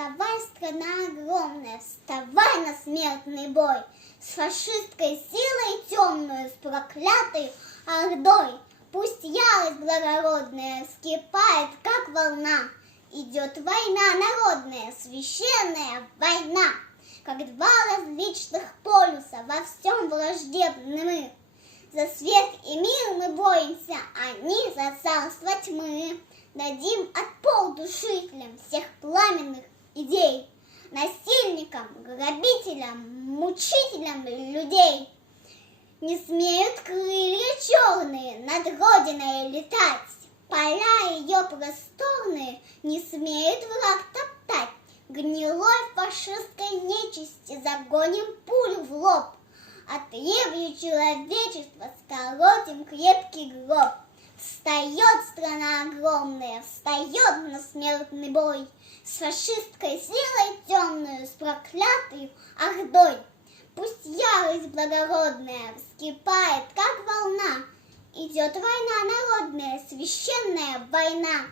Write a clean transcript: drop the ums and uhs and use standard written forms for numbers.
Вставай, страна огромная, вставай на смертный бой, с фашистской силой темную, с проклятой ордой. Пусть ярость благородная вскипает, как волна. Идет война народная, священная война, как два различных полюса, во всем враждебны мы. За свет и мир мы боремся, они за царство тьмы. Дадим отпор душителям всех пламенных идей, насильникам, грабителям, мучителям людей. Не смеют крылья черные над Родиной летать, поля ее просторные не смеет враг топтать. Гнилой фашистской нечисти загоним пулю в лоб, отребью человечества скоротим крепкий гроб. Встает страна огромная, встает на смертный бой, с фашистской силой темную, с проклятой ордой. Пусть ярость благородная вскипает, как волна, идет война народная, священная война.